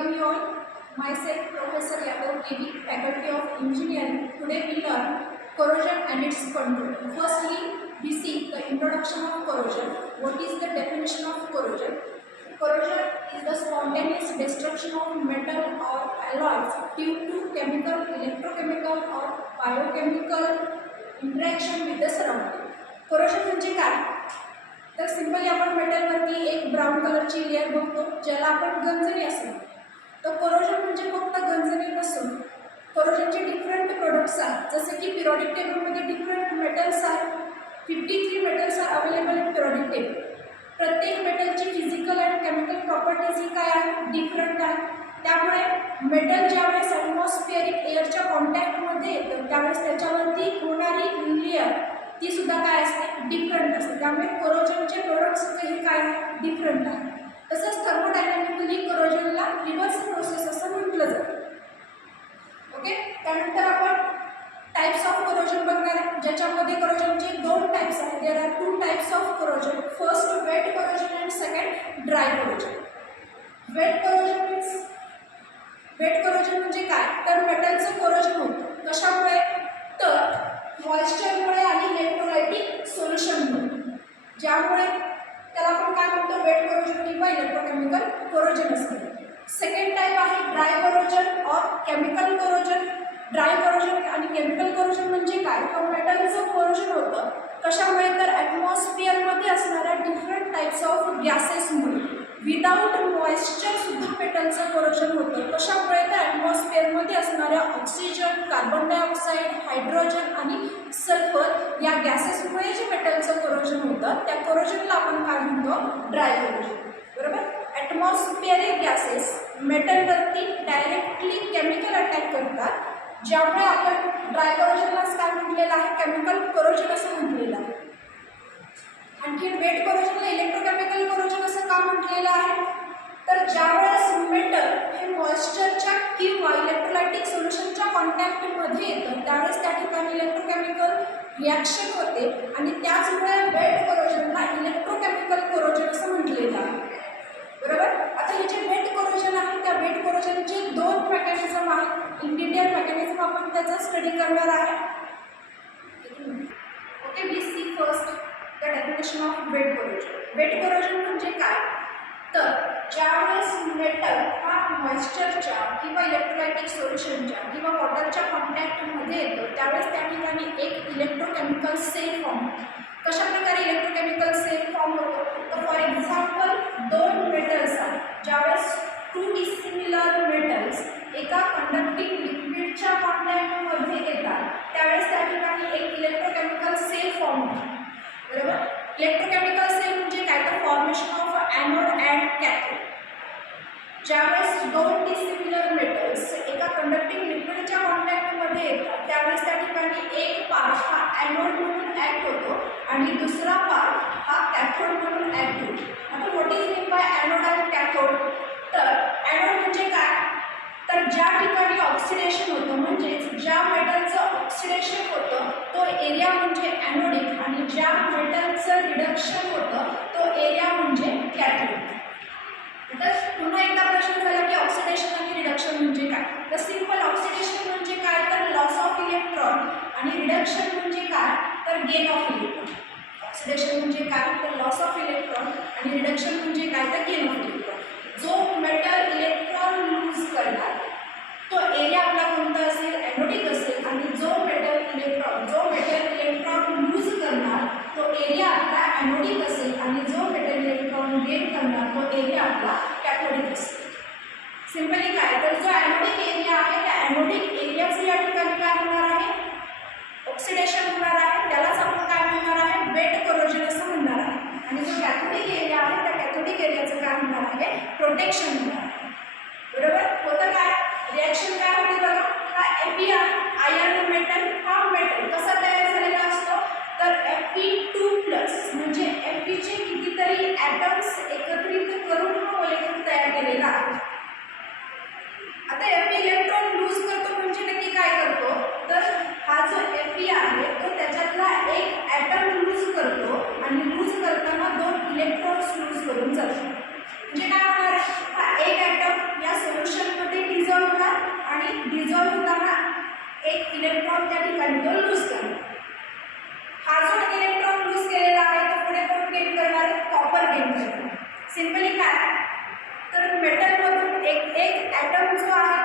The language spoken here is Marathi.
Welcome you all. Myself Professor Yadav KB, Faculty of Engineering. Today we learn corrosion and its control. Firstly, we see the introduction of corrosion. What is the definition of corrosion? Corrosion is the spontaneous destruction of metal or alloys due to chemical, electrochemical or biochemical interaction with the surrounding. Corrosion म्हणजे काय? तर सिंपली आपण मेटलवरती एक ब्राउन कलरची लेयर बघतो ज्याला आपण गंजणी असं म्हणतो. तर कोरोजन म्हणजे फक्त गंजणी नसून कोरोजनचे डिफरंट प्रोडक्ट्स आहेत. जसे की पिरियडिक टेबलमध्ये डिफरंट मेटल्स आहेत. 53 metals are available in periodic table. प्रत्येक मेटलची फिजिकल अँड केमिकल प्रॉपर्टीज ही काय आहे? डिफरंट आहे. त्यामुळे मेटल ज्यावेळेस ॲटमॉस्फिअरिक एअरच्या कॉन्टॅक्टमध्ये येतं त्यावेळेस त्याच्यावरती होणारी लेयर ती सुद्धा काय असते? डिफरंट असते. त्यामुळे कोरोजनचे प्रोडक्ट्सही काय आहे? डिफरंट आहे. तसंच थर्मोडायनॅमिकली कोरोजनला रिव्हर्स प्रोसेस असं म्हटलं जातं. ओके, त्यानंतर आपण टाइप्स ऑफ कोरोजन बघणार आहे ज्याच्यामध्ये कोरोजनचे दोन टाइप्स आहेत. There are 2 types of corrosion. First wet corrosion and second dry corrosion. Wet corrosion means wet corrosion म्हणजे काय? तर मेटलचं कोरोजन होतं. कशामुळे? तर मॉइश्चरमुळे आणि इलेक्ट्रोलायटिक सोल्युशनमुळे, ज्यामुळे त्याला आपण काय म्हणतो? वेट कोरोजन किंवा इलेक्ट्रोकेमिकल कोरोजन असते. सेकंड टाइप आहे ड्राय कोरोजन और केमिकल कोरोजन. ड्राय कोरोजन आणि केमिकल कोरोजन म्हणजे काय? तर मेटलचं कोरोजन होतं. कशामुळे? तर ॲटमॉस्फिअरमध्ये असणाऱ्या डिफरंट टाइप्स ऑफ गॅसेसमुळे. विदाऊट मॉइश्चर सुद्धा मेटलचं कोरोजन होतं. कशामुळे? तर ॲटमॉस्फिअरमध्ये असणाऱ्या ऑक्सिजन, कार्बन डायऑक्साईड, हायड्रोजन आणि सल्फर या गॅसेसमुळे जे मेटलचं कोरोजन होतं त्या कोरोजनला आपण काय म्हणतो? Dry corrosion. बरोबर. ॲटमॉस्फिअरिक गॅसेस मेटलवरती डायरेक्टली केमिकल अटॅक करतात, ज्यामुळे आपण ड्राय कोरोजनलाच काय म्हटलेलं आहे? केमिकल कोरोजन असं म्हटलेलं आहे. आणखी वेट कोरोजनला इलेक्ट्रोकेमिकल कोरोजन असं का म्हटलेलं आहे? तर ज्यावेळेस मेटल हे मॉइश्चरच्या किंवा इलेक्ट्रोलायटिक सोल्युशनच्या कॉन्टॅक्टमध्ये येतं त्यावेळेस त्या ठिकाणी इलेक्ट्रोकेमिकल रिॲक्शन होते आणि त्याचमुळे वेट कोरोजनला इलेक्ट्रोकेमिकल कोरोजन असं म्हटलेलं आहे. बरोबर. आता हे जे वेट कोरोजन आहे त्या वेट कोरोजनचे 2 मेकॅनिझम आहेत. इन डिटेल मेकॅनिझम आपण त्याचा स्टडी करणार आहे. Okay, we see first the definition of wet corrosion. Wet corrosion म्हणजे काय? तर ज्यावेळेस मेटल हा मॉइश्चरच्या किंवा इलेक्ट्रोलायटिक सोल्युशनच्या किंवा वॉटरच्या कॉन्टॅक्टमध्ये येतो त्यावेळेस त्या ठिकाणी एक इलेक्ट्रोकेमिकल सेल फॉर्म होतो. कशाप्रकारे इलेक्ट्रोकेमिकल सेल फॉर्म होतो? तर फॉर एक्झाम्पल 2 मेटल्स आहेत. ज्यावेळेस 2 डिसिमिलर मेटल्स एका कंडक्टिंग लिक्विडच्या कॉन्टॅक्टमध्ये येतात त्यावेळेस त्या ठिकाणी एक इलेक्ट्रोकेमिकल सेल फॉर्म होतो. बरोबर. इलेक्ट्रोकेमिकल सेल म्हणजे काय? तर formation of anode and cathode. ज्यावेळेस 2 डिसिमिलर मेटल्स एका कंडक्टिंग लिक्विडच्या कॉन्टॅक्टमध्ये येतात त्यावेळेस त्या ठिकाणी एक पार्ट हा ॲनोड म्हणून ॲक्ट होतो आणि दुसरा पार्ट हा कॅथोड म्हणून ॲक्ट होतो. आता what is mean by anode and cathode? तर ॲनोड म्हणजे काय? तर ज्या ठिकाणी ऑक्सिडेशन होतं म्हणजेच ज्या मेटलचं ऑक्सिडेशन होतं तो एरिया म्हणजे ॲनोडिक आणि ज्या मेटलचं रिडक्शन होतं तो एरिया म्हणजे कॅथोडिक. तर पुन्हा एकदा प्रश्न झाला की ऑक्सिडेशन आणि रिडक्शन म्हणजे काय? तर सिंपल ऑक्सिडेशन म्हणजे काय? तर लॉस ऑफ इलेक्ट्रॉन आणि रिडक्शन म्हणजे काय? तर गेन ऑफ इलेक्ट्रॉन. ऑक्सिडेशन म्हणजे काय? तर लॉस ऑफ इलेक्ट्रॉन आणि रिडक्शन म्हणजे काय? तर गेन ऑफ इलेक्ट्रॉन. जो मेटल इलेक्ट्रॉन लूज करणार तो एरिया आपला कोणता असेल? ॲनोडिक असेल. आणि जो मेटल इलेक्ट्रॉन लूज करणार तो एरिया आपला ॲनोडिक असेल आणि जो मेटल इलेक्ट्रॉन गेन करणार तो एरिया आपला कॅथोडिक असेल. सिंपली काय? तर जो ॲनोडिक एरिया आहे त्या ॲनोडिक एरियाचं या ठिकाणी काय होणार आहे? ऑक्सिडेशन होणार आहे. त्यालाच आपण काय म्हणणार आहे? वेट कोरोजन असं म्हणणार आहे. आणि जो कॅथोडिक एरिया आहे त्या कॅथोडिक एरियाचं काय म्हणणार आहे? प्रोटेक्शन होणार आहे. बरोबर. होतं काय? रिॲक्शन काय होते बघा? हा Fe आयर्न मेटल हा मेटल कसा तयार झालेला असतो? तर Fe2+ म्हणजे Feचे कितीतरी ॲटम्स एकत्रित करून हा मॉलिक्यूल तयार केलेला आहे. आता Fe इलेक्ट्रॉन लूज करतो म्हणजे नक्की काय करतो? तर हा जो Fe आहे तो त्याच्यातला एक ॲटम लूज करतो आणि लूज करताना 2 इलेक्ट्रॉन्स लूज करून जातो. म्हणजे काय होणार आहे? हा एक एक इलेक्ट्रॉन त्या ठिकाणी तो लूज करणार. हा जो इलेक्ट्रॉन लूज केलेला आहे तो पुढे कोण गेन करणार? कॉपर गेन करणार. सिंपली काय तर मेटलमधून एक ॲटम जो आहे